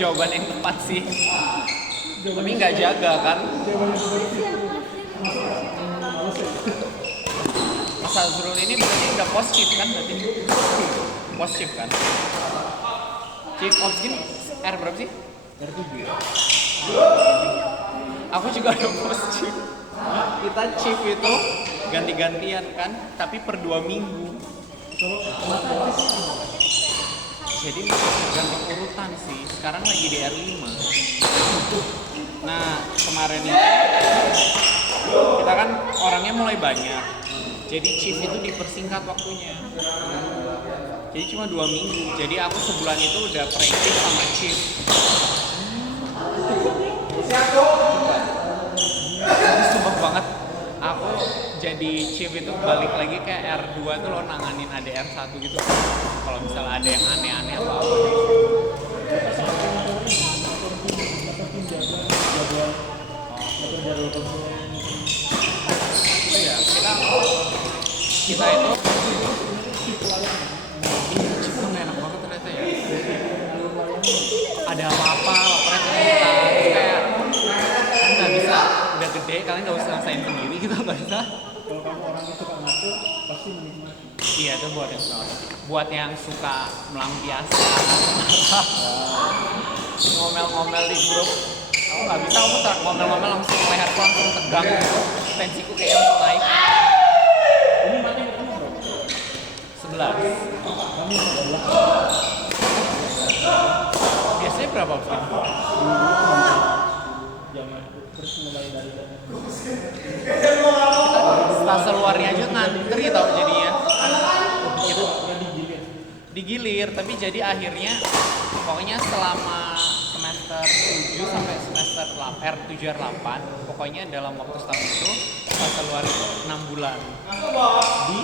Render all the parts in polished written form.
Jawaban yang tepat sih, tapi nggak jaga kan. Mas Azrul ini berarti udah positif kan, berarti positif kan. Chief Opskin R berapa sih? R7. Aku juga udah positif. Kita chief itu ganti-gantian kan, tapi per 2 minggu. Jadi gantung urutan sih. Sekarang lagi di R5. Nah, kemarin ini kita kan orangnya mulai banyak. Jadi chief itu dipersingkat waktunya. Jadi cuma 2 minggu. Jadi aku sebulan itu udah practice sama chief. Itu sumpah banget. Aku jadi chief itu balik lagi ke R2 tuh lo nanganin ADR1 gitu. Kalau misalnya ada yang aneh-aneh apa-apa. Iya, kita itu chief tuh enak banget ternyata ya. Ada apa-apa, laporan ke kita. Terus kayak nggak bisa, udah gede, kalian nggak usah ngerasain sendiri gitu, nggak bisa. Kalau kamu orang yang suka ngatur, pasti menikmati. Iya, itu buat yang suka. Buat yang suka melampiaskan, ngomel-ngomel di grup. Aku nggak bisa, aku tak ngomel-ngomel langsung leherku langsung tegang. Tensiku kayak langsung naik. Ini mana yang kamu bro? 11. Kami adalah Biasanya berapa sih? Jangan terus mulai dari Stase luarnya aja ngantri tau jadinya. Gitu. Digilir, tapi jadi akhirnya pokoknya selama semester 7 sampai semester R7 R8 pokoknya dalam waktu setahun itu stase luar itu 6 bulan di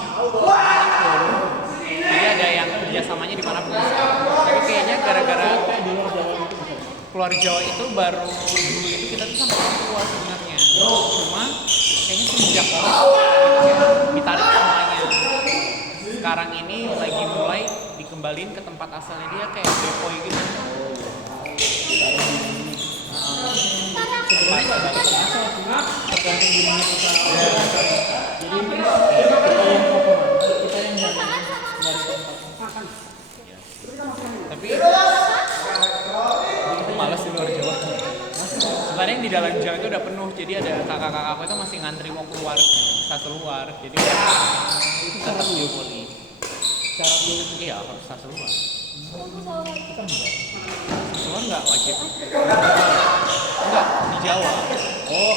jadi ada yang kerjasamanya di mana pun. Tapi kayaknya gara-gara keluar Jawa itu baru dulu itu kita tuh sampai Papua sebenarnya. Cuma kayaknya semenjak ditarik semuanya. Sekarang ini lagi mulai dikembaliin ke tempat asalnya dia kayak depoy gitu. tempat balik. tergantung di mana kita jadi kita yang mau kemana kita yang nyari tempat. Tapi aku malas di luar Jawa. Sebenarnya yang di dalam Jawa itu udah penuh, jadi ada kakak-kakak aku itu masih ngantri mau keluar satu luar, jadi itu tetap di poli. Cara lu Iya harus satu luar. kita enggak. Keluar nggak wajib. Enggak di Jawa. Oh,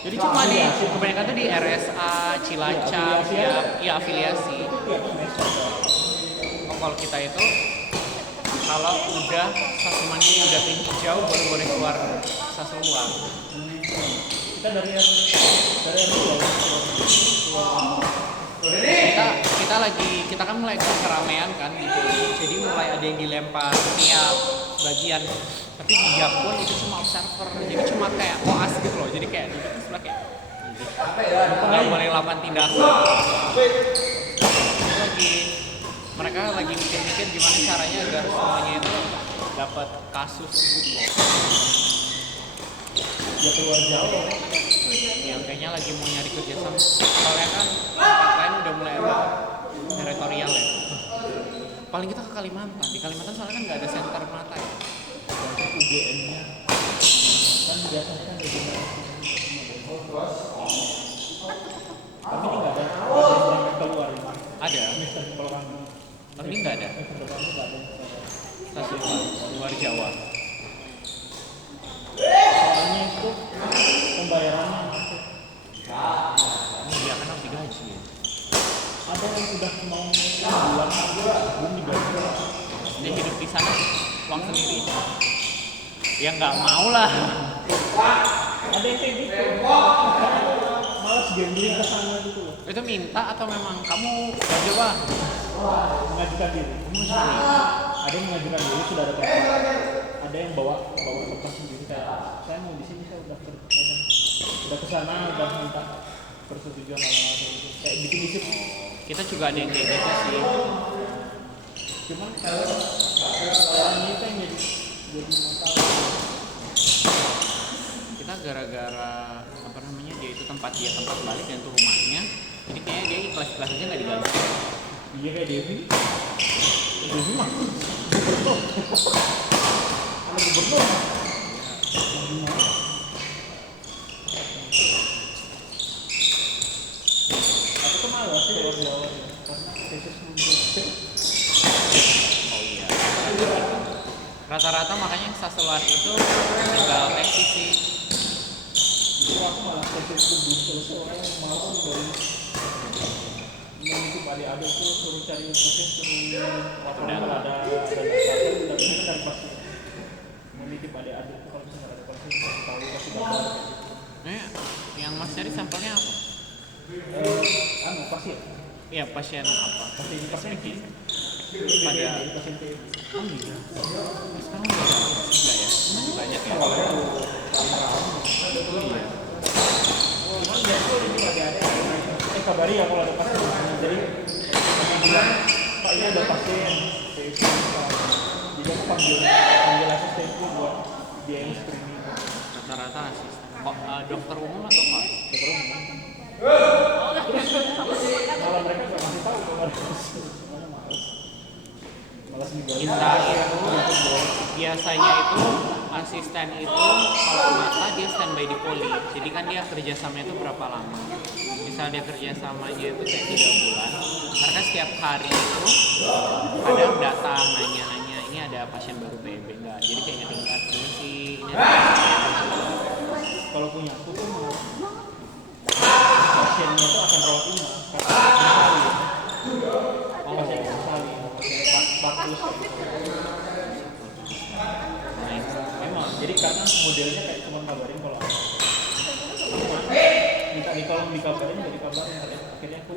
Jadi cuma di kebanyakan tuh di RSA, Cilacap, ya afiliasi. tiap semester. Oh, kalau kita itu kalau udah stasiun Mandiri udah pintu hijau baru boleh keluar stasiun luar. Kita dari yang Kita kan mulai keramaian kan gitu. Jadi mulai ada yang dilempar tiap bagian. Tapi dia pun itu cuma observer. Jadi cuma kayak koas gitu loh. Jadi kayak duduk di sebelah kayak nggak boleh lakukan tindakan. Mereka lagi mikir-mikir gimana caranya agar semuanya itu dapat kasus gitu. ya keluar Jawa. Yang kayaknya lagi mau nyari kerjasama. Soalnya kan tempat lain udah mulai ada teritorial ya. Paling kita ke Kalimantan. Di Kalimantan soalnya kan nggak ada center mata ya. Untuk UGM-nya kan biasanya kan regenerasi. Kami ini nggak ada yang keluar ini. Ada. Semester kalau kami Tapi ini nggak ada. semester pertama itu nggak ada yang keluar. Stasiun luar Jawa. Soalnya itu pembayarannya Oh iya kan harus digaji ya. ada yang udah mau bulan belum digaji. Dia hidup di sana uang sendiri. Ya nggak mau lah. Ada yang kayak gitu. Malas gambling ke sana gitu loh. Itu minta atau memang kamu kerja bang? Mengajukan diri. Ada yang mengajukan diri sudah ada tempat. Ada yang bawa tempat sendiri kayak saya mau di sini saya udah ke sana udah minta persetujuan hal-hal gitu. Kayak bikin isi. Kita juga ada yang kayak gitu sih. Cuman kalau orangnya itu yang jadi masalah. Kita gara-gara apa namanya dia itu tempat balik dan itu rumahnya. Jadi kayaknya dia ikhlas-ikhlas aja nggak digaji. Iya kayak Devi. Devi mah gubernur. Ada gubernur. Aku tuh malas sih lewat Jawa ya. Karena tesis mundur. Oh iya. Rata-rata makanya yang saseluar itu tinggal tesis sih. Itu aku malah tesis tuh belum selesai orang malas dari menitip adik-adik tuh suruh cari tesis suruh waktu kalau ada dasar tapi ini kan dari pasien menitip adik-adik tuh kalau misalnya ada pasien kasih tahu kasih gambar kayak gitu. Yang Mas cari sampelnya apa? Pasien Iya pasien apa? pasien SPG. pada Pada pasien TB. oh iya. Sekarang udah enggak ya? Masih banyak ya. Oh iya. Cuman biasanya ini adik-adik kabari ya kalau ada pasien. Jadi kami bilang Pak ini ada pasien TB. Jadi aku panggil asistenku buat dia yang screening. Rata-rata asisten. Kok dokter umum atau apa? Dokter umum. Malah mereka nggak ngasih tahu kalau ada pasien. Semuanya malas digali. Kita itu biasanya itu asisten itu kalau mata dia standby di poli. Jadi kan dia kerjasamanya itu berapa lama? Misal dia kerjasamanya itu kayak 3 bulan. Karena setiap hari itu kadang datang nanya-nanya ini ada pasien baru PB enggak. Jadi kayak ngetingkat ini sih ini ada Kalau punya aku tuh mau pasiennya itu akan rawat inap karena oh pasien sekali bagus kayak gitu. nice. Memang jadi karena modelnya kayak cuma kabarin kalau ada. Minta di kolom dikabarin jadi kabarin akhirnya aku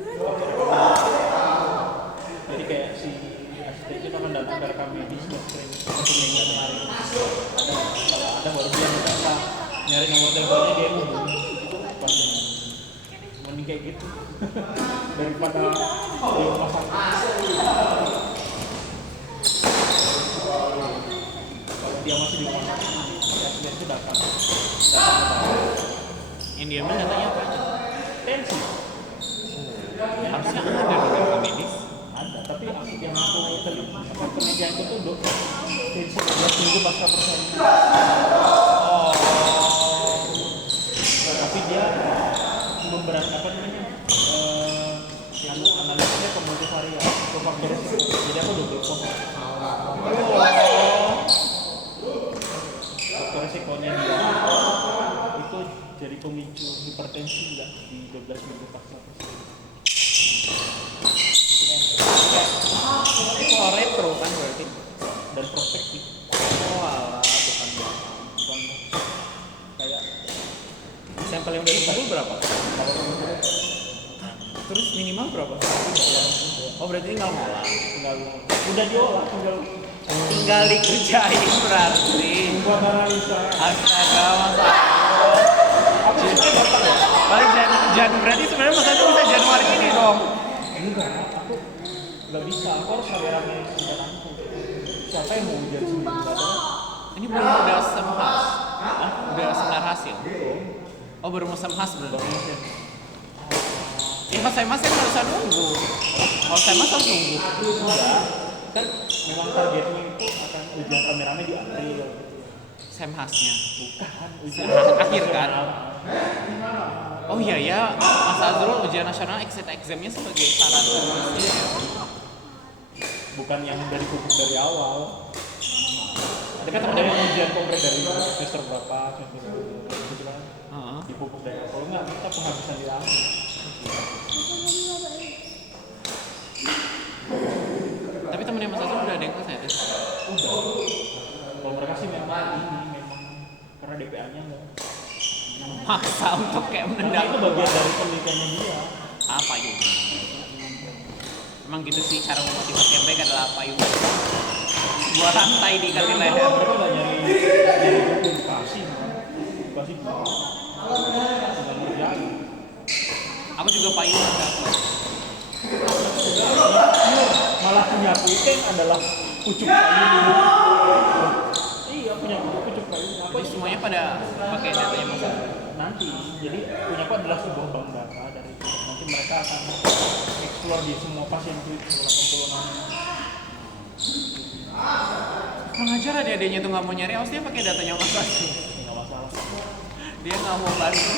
jadi kayak si asisten itu akan datang ke rekam medis dan screening nggak hari kalau ada baru dia mendata nyari nomor teleponnya dia hubungi itu pasien mending kayak gitu daripada di rumah sakit kalau dia masih di rumah sakit klien itu datang ke bank. Yang diambil datanya apa aja? Tensi Harusnya ada dong info medis. ada, tapi yang aku penelitian itu tuh dok tensi 12 minggu pasca persalinan. Oh, Tapi dia memberat apa namanya analisisnya ke multivariat ke faktor resiko. Jadi aku double pos. Faktor resikonya dia itu jadi pemicu hipertensi nggak di 12 minggu pasca persalinan. itu retro kan berarti. Dan prospektif. Oh alah, bukan kayak sampel yang udah dikumpul berapa? kalau menurut Terus minimal berapa? Oh berarti tinggal ngolah. tinggal udah diolah Tinggal dikerjain berarti. buat analisa. Astaga, masa Aku sebenarnya gampang ya. baru berarti sebenarnya masa itu bisa Januari ini dong. Enggak, aku nggak bisa. Aku harus rame-rame udah langsung. Siapa yang mau ujian sendiri? Nggak ada. Ini belum udah semhas. Udah senar hasil. Oh baru mau semhas Baru berarti. ujian. Ya pas saya masih harus nunggu. Kalau saya mas harus nunggu. Enggak, kan memang targetnya itu akan ujian rame-rame di April gitu. Semhasnya. Bukan ujian Akhir kan? nasional. Oh iya ya, Mas Azrul ujian nasional exit examnya sebagai syarat lulus. Bukan yang dari pupuk dari awal. Tapi Kan temen ada dia yang ujian konkret dari semester berapa, semester berapa, gitu kan. Heeh. Di pupuk dari awal. Kalau nggak, kita penghabisan di akhir. Tapi temennya Mas Azrul udah ada yang selesai tuh. Udah. Kalau mereka sih memang karena DPA-nya nggak. Maksa untuk kayak Karena menendang. itu bagian dari penelitiannya dia. Apa yuk? Emang gitu sih cara memotivasi yang baik adalah apa yuk? Sebuah rantai di kali leher. Mereka nggak nyari edukasi, edukasi nggak ngerjain. Aku juga payung kan. Malah punya aku itu yang adalah pucuk kayu. Iya punya aku pucuk kayu. Apa Jadi semuanya pada pakai datanya Mas Azrul. nanti? Jadi punya aku adalah sebuah bank data dari itu. Nanti mereka akan explore di semua pasien itu 86. Kurang ajar adiknya tuh nggak mau nyari, harusnya pakai datanya Mas Azrul. Nggak masalah. Dia nggak mau bantu.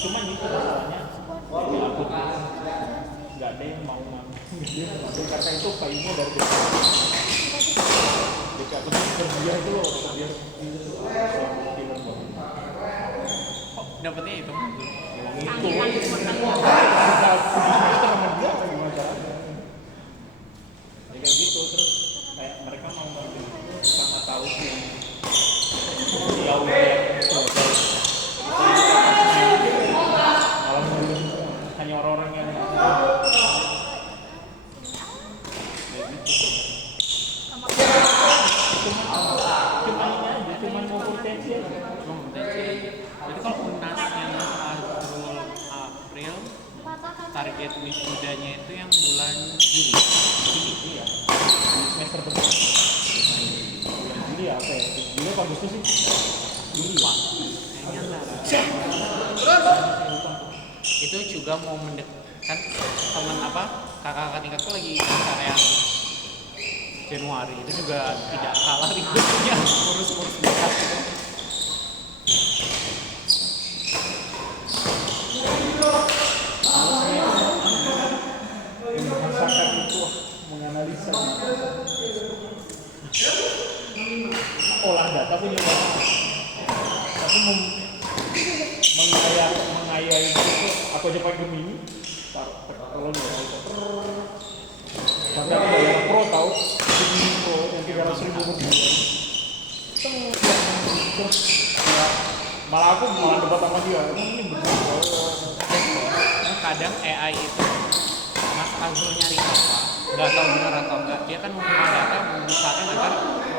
Cuman itu masalahnya aku nggak ada yang mau ngambil karena itu kayunya dari DPA. DPA aku tuh kerja itu loh kerja Kok dapetnya itu? itu kita semester sama dia gimana caranya ya kayak gitu terus kayak mereka mau ngambil sama tahu sih dia udah yang selesai malah hanya orang-orang yang cuman ini aja cuman mau potensi aja Berarti kalau UNASnya Mas Azrul April, target wisudanya itu yang bulan Juli. iya di semester berapa bulan Juli ya apa ya Juli apa Agustus sih Juli ya Kayaknya enggak. Itu juga mau mendekatkan teman apa kakak-kakak tingkatku lagi acara yang Januari itu juga tidak kalah ribetnya ngurus-ngurus berkas itu. merasakan itu menganalisa olah data punya banyak tapi mengayai itu aku aja pakai Gemini kalau bahkan bayar pro tahu Gemini Pro yang 300.000 per bulan terus ya, malah aku malah debat sama dia ini benar Kadang AI itu Mas Azrul nyari apa nggak tahu benar atau enggak, dia kan mempunyai data mengusahakan agar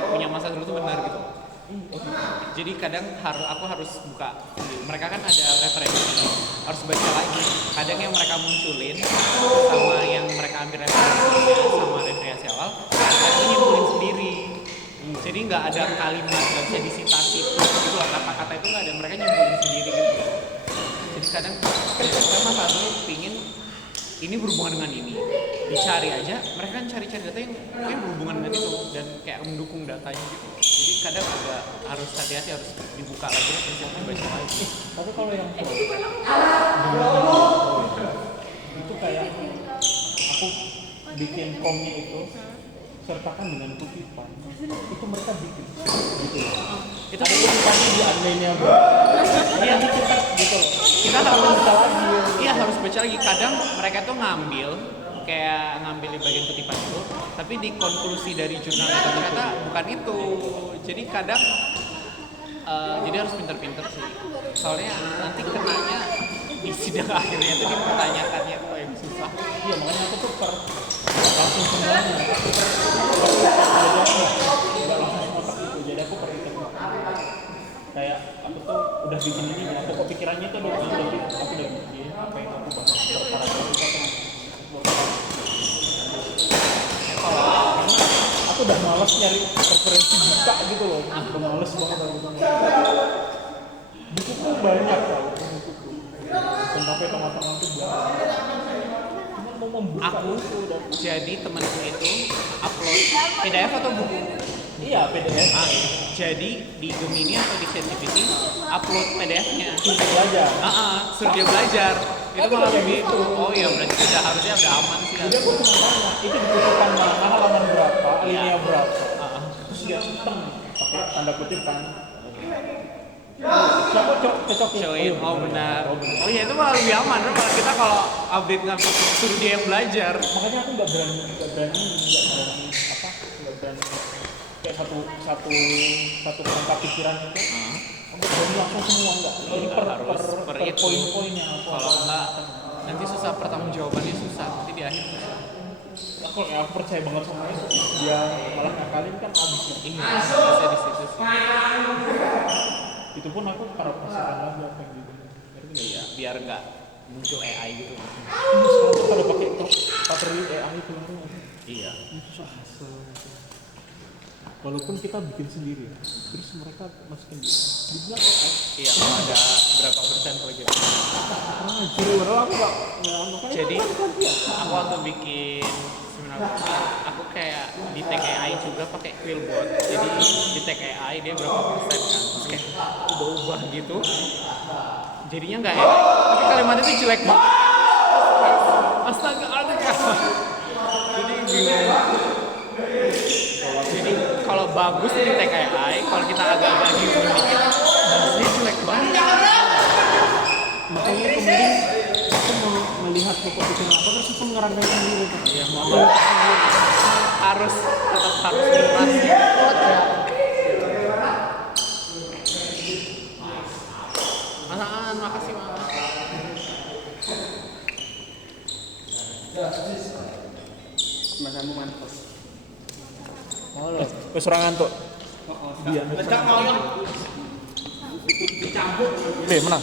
punya Mas Azrul itu benar gitu. Jadi kadang aku harus buka sendiri. Mereka kan ada referensi, harus baca lagi. Kadang yang mereka munculin sama yang mereka ambil referensinya sama referensi awal, aku nyimpulin sendiri. Jadi nggak ada kalimat, nggak bisa disitasi gitu loh, kata-kata itu nggak ada, mereka nyebutnya sendiri gitu. Jadi kadang karena Fadli pingin ini berhubungan dengan ini, dicari aja, mereka kan cari-cari data yang mungkin berhubungan dengan itu dan kayak mendukung datanya gitu. Jadi kadang agak harus hati-hati, harus dibuka lagi, prinsipnya baca lagi. Tapi kalau yang itu kayak aku bikin komnya itu sertakan dengan kutipan, itu mereka bikin gitu loh. Itu Ada kutipannya di adminnya bro. Iya kita gitu loh. kita harus Baca lagi. iya harus baca lagi. Kadang mereka tuh ngambil di bagian kutipan itu, tapi di konklusi dari jurnal itu ternyata bukan itu. Jadi kadang jadi harus pinter-pinter sih. Soalnya nanti kenanya di sidang akhirnya itu dipertanyakannya, kok yang susah. Iya makanya aku tuh langsung semuanya. Nggak langsung otak itu. Jadi aku perhatikan kayak aku tuh udah bikin ini, aku kepikirannya tuh udah bikin apa yang aku bahas terparah karena aku udah males nyari referensi buka gitu loh, udah males banget aku buku tuh banyak tau, dan sampai tengah-tengah tuh banyak, cuma mau membuka Aku udah jadi temenku itu upload PDF atau buku. iya PDF Jadi di Gemini atau di ChatGPT upload PDF-nya. untuk belajar. Suruh dia belajar. Itu Tapi malah kayak begitu. gitu. Oh iya, berarti harusnya udah aman sih. Jadi aku cuma tanya, itu dibutuhkan mana, halaman berapa, alinea berapa, terus dia hitam pakai tanda kutip kan. Siapa cocokin? Showin, oh benar. Oh iya, itu malah lebih aman. Kalau kita kalau update nggak suruh dia yang belajar. Makanya aku nggak berani kayak satu kerangka pikiran itu. Aku berani langsung semua enggak. Jadi Harus per itu. poin-poinnya. Kalau enggak, nanti susah, pertanggungjawabannya susah. Nanti di akhir susah. Aku percaya banget sama itu. Dia malah ngakalin kan abis ya. Iya, bisa di situ sih. Itu pun aku parafrasekan lagi apa yang gitu. Iya, biar nggak muncul AI gitu. Sekarang tuh pada pakai patroli AI itu. Iya. Susah. Walaupun kita bikin sendiri, terus mereka masukin dibilang AI. Iya, kalau ada berapa persen kalau gitu. Padahal aku nggak Jadi aku waktu bikin seminar kopi, aku kayak di tag AI juga pakai Quillbot. Jadi di tag AI dia berapa persen kan, terus kayak ubah-ubah gitu. Jadinya nggak AI, tapi kalimatnya itu jelek banget. Astaga, ada kan. Jadi bingung. Jadi kalau bagus di tag AI, kalau kita agak-agak human dikit, bahasanya jelek banget. makanya kemarin aku mau melihat pokok pikiran apa terus aku ngerangkai sendiri kan. Iya, harus keras ya. Mas, makasih Mas. Mas Ambu mantus. Wes ora ngantuk. Dia. Wes gak ngoyo. Menang.